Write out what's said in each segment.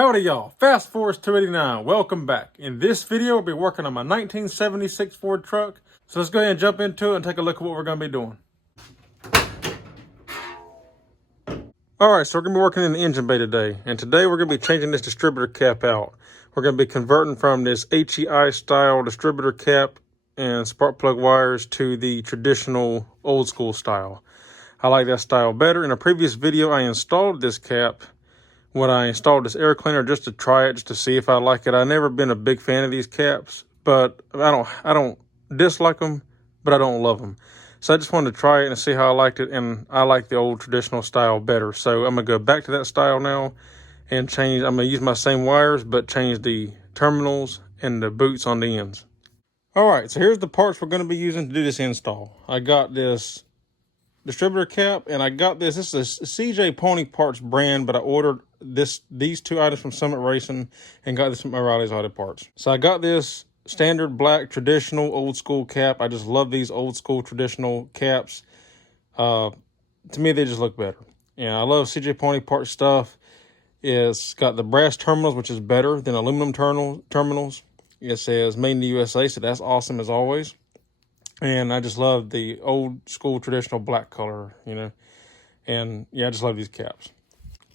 Howdy y'all, Fast Force 289, welcome back. In this video, we'll be working on my 1976 Ford truck. So let's go ahead and jump into it and take a look at what we're gonna be doing. All right, so we're gonna be working in the engine bay today. And today we're gonna be changing this distributor cap out. We're gonna be converting from this HEI style distributor cap and spark plug wires to the traditional old school style. I like that style better. In a previous video, I installed this cap when I installed this air cleaner just to try it, just to see if I like it. I've never been a big fan of these caps, but I don't dislike them, but I don't love them. So I just wanted to try it and see how I liked it, and I like the old traditional style better. So I'm gonna go back to that style now and change. I'm gonna use my same wires, but change the terminals and the boots on the ends. All right, so here's the parts we're gonna be using to do this install. I got this distributor cap, and I got this is a CJ Pony Parts brand, but I ordered these two items from Summit Racing and got this from O'Reilly's Auto Parts. So I got this standard black traditional old school cap. I just love these old school traditional caps. To me, they just look better. And I love CJ Pony Parts stuff. It's got the brass terminals, which is better than aluminum terminals. It says made in the USA, so that's awesome as always. And I just love the old school traditional black color, you know. And yeah, I just love these caps.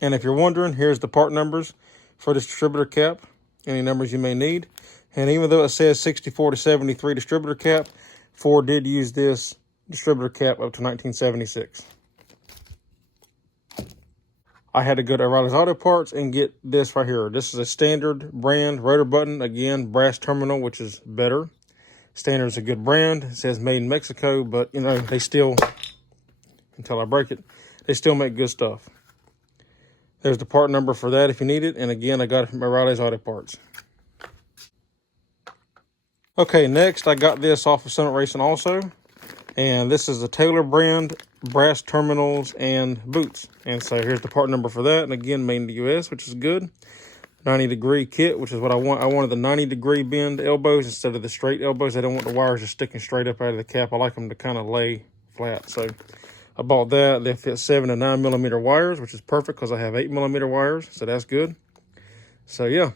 And if you're wondering, here's the part numbers for this distributor cap, any numbers you may need. And even though it says 64 to 73 distributor cap, Ford did use this distributor cap up to 1976. I had to go to O'Reilly's Auto Parts and get this right here. This is a standard brand rotor button, again, brass terminal, which is better. Standard is a good brand. It says made in Mexico, but you know, they still, until I break it, they still make good stuff. There's the part number for that if you need it. And again, I got it from O'Reilly's Auto Parts. Okay, next I got this off of Summit Racing also. And this is the Taylor brand, brass terminals and boots. And so here's the part number for that. And again, made in the US, which is good. 90-degree kit, which is what I want. I wanted the 90-degree bend elbows instead of the straight elbows. I don't want the wires just sticking straight up out of the cap. I like them to kind of lay flat. So I bought that. They fit 7 to 9 millimeter wires, which is perfect because I have 8 millimeter wires. So that's good. So yeah.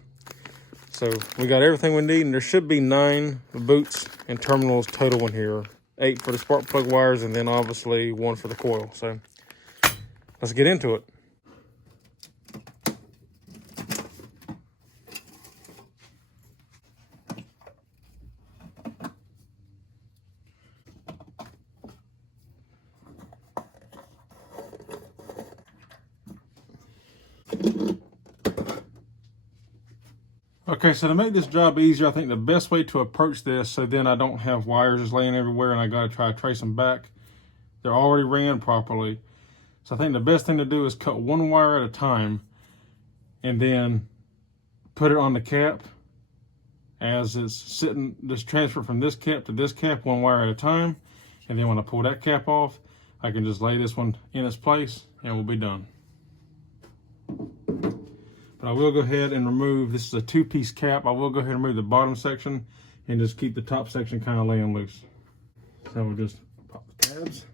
So we got everything we need, and there should be 9 boots and terminals total in here. 8 for the spark plug wires, and then obviously 1 for the coil. So let's get into it. Okay, so to make this job easier, I think the best way to approach this, so then I don't have wires just laying everywhere and I got to try to trace them back. They're already ran properly. So I think the best thing to do is cut one wire at a time and then put it on the cap as it's sitting, just transfer from this cap to this cap, one wire at a time. And then when I pull that cap off, I can just lay this one in its place and we'll be done. But I will go ahead and remove, this is a 2-piece cap. I will go ahead and remove the bottom section and just keep the top section kind of laying loose. So we'll just pop the tabs.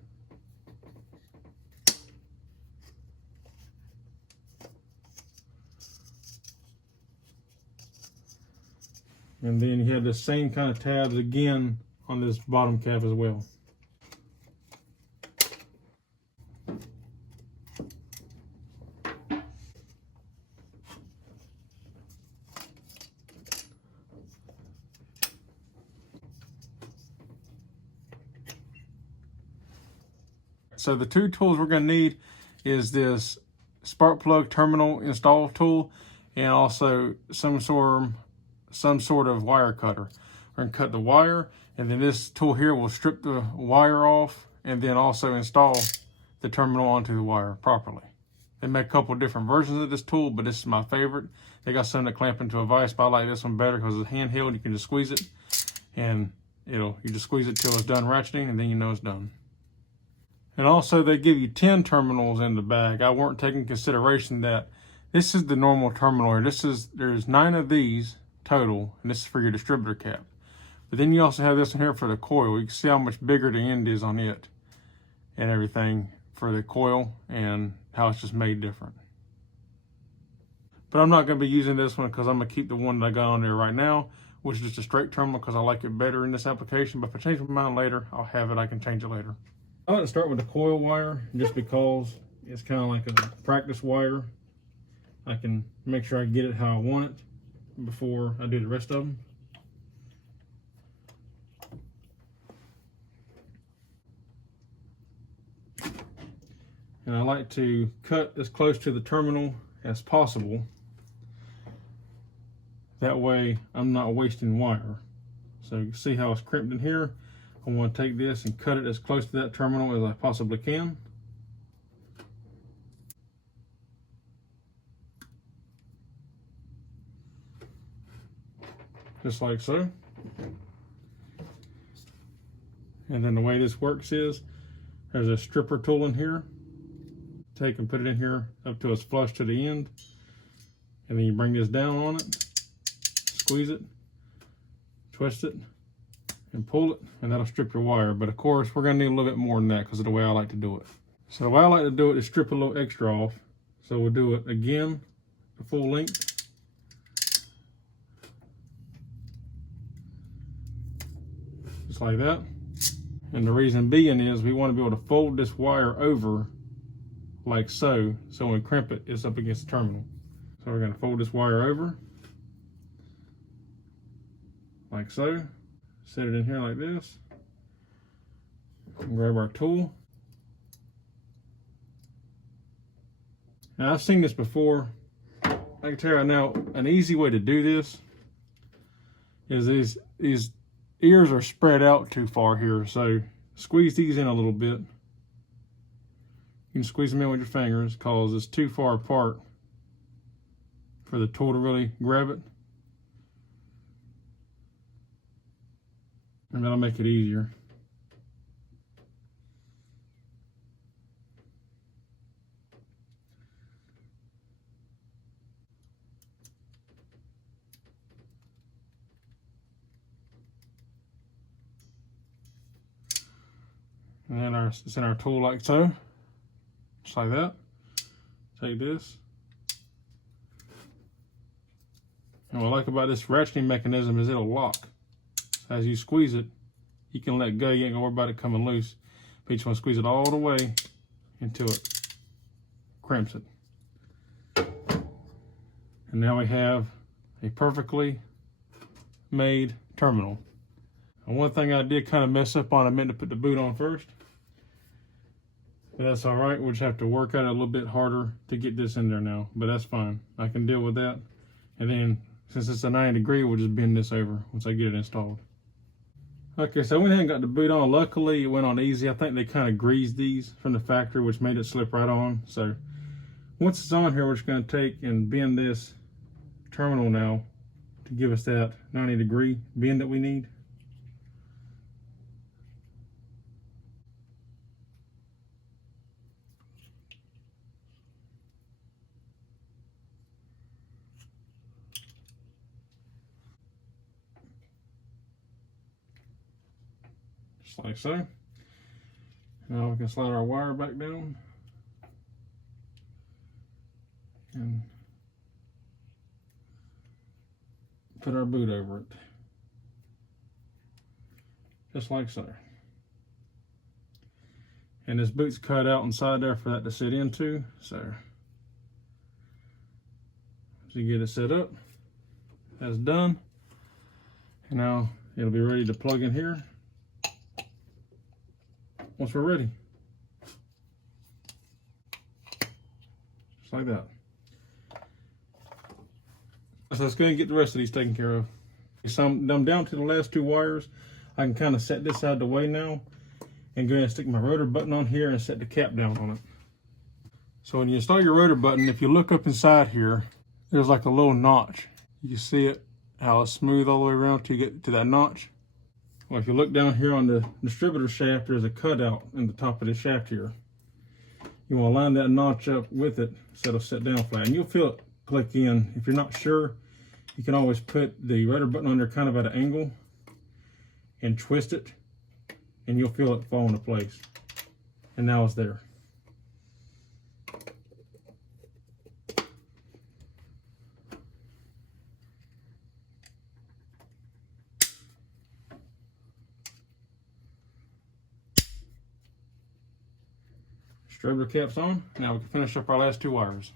And then you have the same kind of tabs again on this bottom cap as well. So the 2 tools we're going to need is this spark plug terminal install tool and also some sort of wire cutter. We're going to cut the wire, and then this tool here will strip the wire off and then also install the terminal onto the wire properly. They make a couple different versions of this tool, but this is my favorite. They got some that clamp into a vise, but I like this one better because it's handheld. You can just squeeze it, and you just squeeze it till it's done ratcheting, and then you know it's done. And also they give you 10 terminals in the bag. I weren't taking consideration that this is the normal terminal here. There's 9 of these total, and this is for your distributor cap. But then you also have this one here for the coil. You can see how much bigger the end is on it and everything for the coil and how it's just made different. But I'm not going to be using this one because I'm going to keep the one that I got on there right now, which is just a straight terminal because I like it better in this application. But if I change my mind later, I'll have it. I can change it later. I like to start with the coil wire just because it's kind of like a practice wire. I can make sure I get it how I want it before I do the rest of them. And I like to cut as close to the terminal as possible. That way I'm not wasting wire. So you can see how it's crimped in here. I want to take this and cut it as close to that terminal as I possibly can. Just like so. And then the way this works is there's a stripper tool in here. Take and put it in here up till it's flush to the end. And then you bring this down on it, squeeze it, twist it, and pull it, and that'll strip your wire. But of course, we're gonna need a little bit more than that because of the way I like to do it. So the way I like to do it is strip a little extra off. So we'll do it again, the full length. Just like that. And the reason being is we want to be able to fold this wire over like so, so when we crimp it, it's up against the terminal. So we're going to fold this wire over like so, set it in here like this, and grab our tool. Now I've seen this before. I can tell you right now, an easy way to do this is these ears are spread out too far here, so squeeze these in a little bit. You can squeeze them in with your fingers because it's too far apart for the tool to really grab it. And that'll make it easier. And then it's in our tool like so. Just like that. Take this. And what I like about this ratcheting mechanism is it'll lock. So as you squeeze it, you can let go. You ain't gonna worry about it coming loose. But you just want to squeeze it all the way until it crimps it. And now we have a perfectly made terminal. And one thing I did kind of mess up on, I meant to put the boot on first. But that's all right. We'll just have to work at it a little bit harder to get this in there now. But that's fine. I can deal with that. And then since it's a 90 degree, we'll just bend this over once I get it installed. Okay, so I went ahead and got the boot on. Luckily, it went on easy. I think they kind of greased these from the factory, which made it slip right on. So once it's on here, we're just going to take and bend this terminal now to give us that 90 degree bend that we need. Just like so. Now we can slide our wire back down and put our boot over it. Just like so. And this boot's cut out inside there for that to sit into, so to get it set up, that's done. And now it'll be ready to plug in here once we're ready. Just like that. So let's go and get the rest of these taken care of. So I'm down to the last two wires. I can kind of set this out of the way now and go ahead and stick my rotor button on here and set the cap down on it. So when you install your rotor button, if you look up inside here, there's like a little notch. You can see it, how it's smooth all the way around till you get to that notch. Well, if you look down here on the distributor shaft, there's a cutout in the top of the shaft here. You want to line that notch up with it so it'll sit down flat. And you'll feel it click in. If you're not sure, you can always put the rotor button on there kind of at an angle and twist it, and you'll feel it fall into place. And now it's there. Distributor cap's on. Now we can finish up our last 2 wires.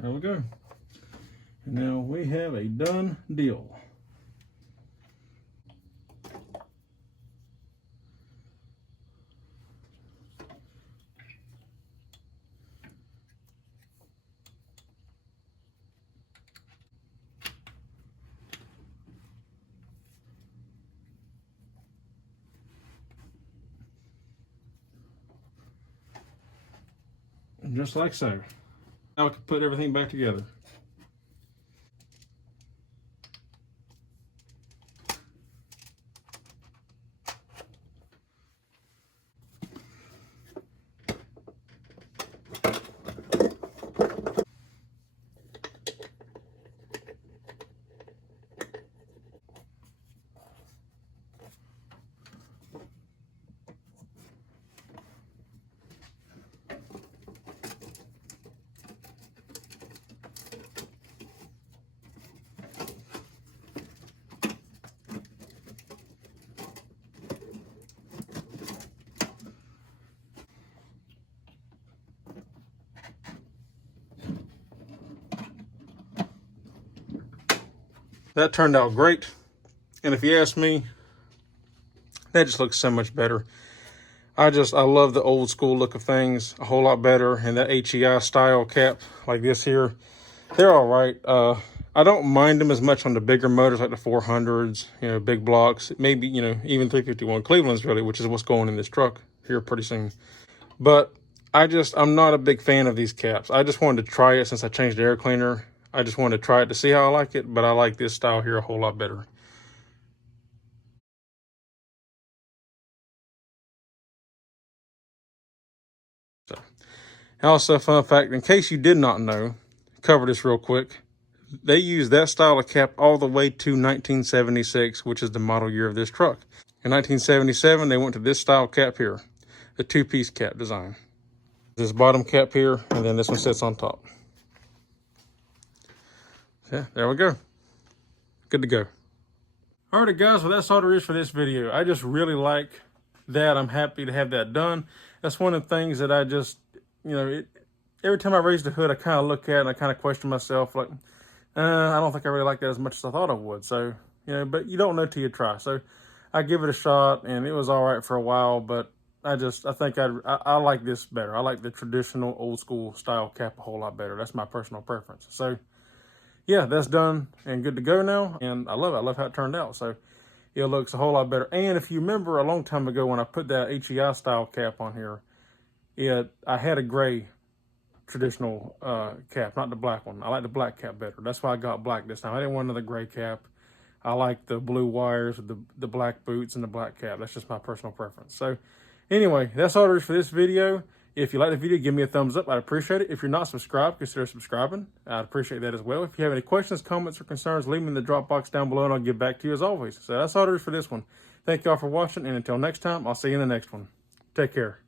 There we go. And now we have a done deal. And just like so. Now we can put everything back together. That turned out great. And if you ask me, that just looks so much better. I love the old school look of things a whole lot better. And that HEI style cap like this here, they're all right. I don't mind them as much on the bigger motors like the 400s, big blocks. Maybe, even 351 Cleveland's really, which is what's going in this truck here pretty soon. But I'm not a big fan of these caps. I just wanted to try it since I changed the air cleaner. I just wanted to try it to see how I like it, but I like this style here a whole lot better. So, also, fun fact, in case you did not know, cover this real quick. They use that style of cap all the way to 1976, which is the model year of this truck. In 1977, they went to this style cap here, the 2-piece cap design. This bottom cap here, and then this one sits on top. Yeah, there we go. Good to go. Alrighty guys, well that's all there is for this video. I just really like that. I'm happy to have that done. That's one of the things that I just, every time I raise the hood, I kind of look at it and I kind of question myself, like, I don't think I really like that as much as I thought I would. So, but you don't know till you try. So I give it a shot and it was all right for a while, but I think I like this better. I like the traditional old school style cap a whole lot better. That's my personal preference. So yeah, that's done and good to go now. And I love it. I love how it turned out. So it looks a whole lot better. And if you remember a long time ago when I put that HEI style cap on here, I had a gray traditional cap, not the black one. I like the black cap better. That's why I got black this time. I didn't want another gray cap. I like the blue wires with the black boots and the black cap. That's just my personal preference. So anyway, that's all there is for this video. If you like the video, give me a thumbs up. I'd appreciate it. If you're not subscribed, consider subscribing. I'd appreciate that as well. If you have any questions, comments, or concerns, leave them in the drop box down below, and I'll get back to you as always. So that's all there is for this one. Thank you all for watching, and until next time, I'll see you in the next one. Take care.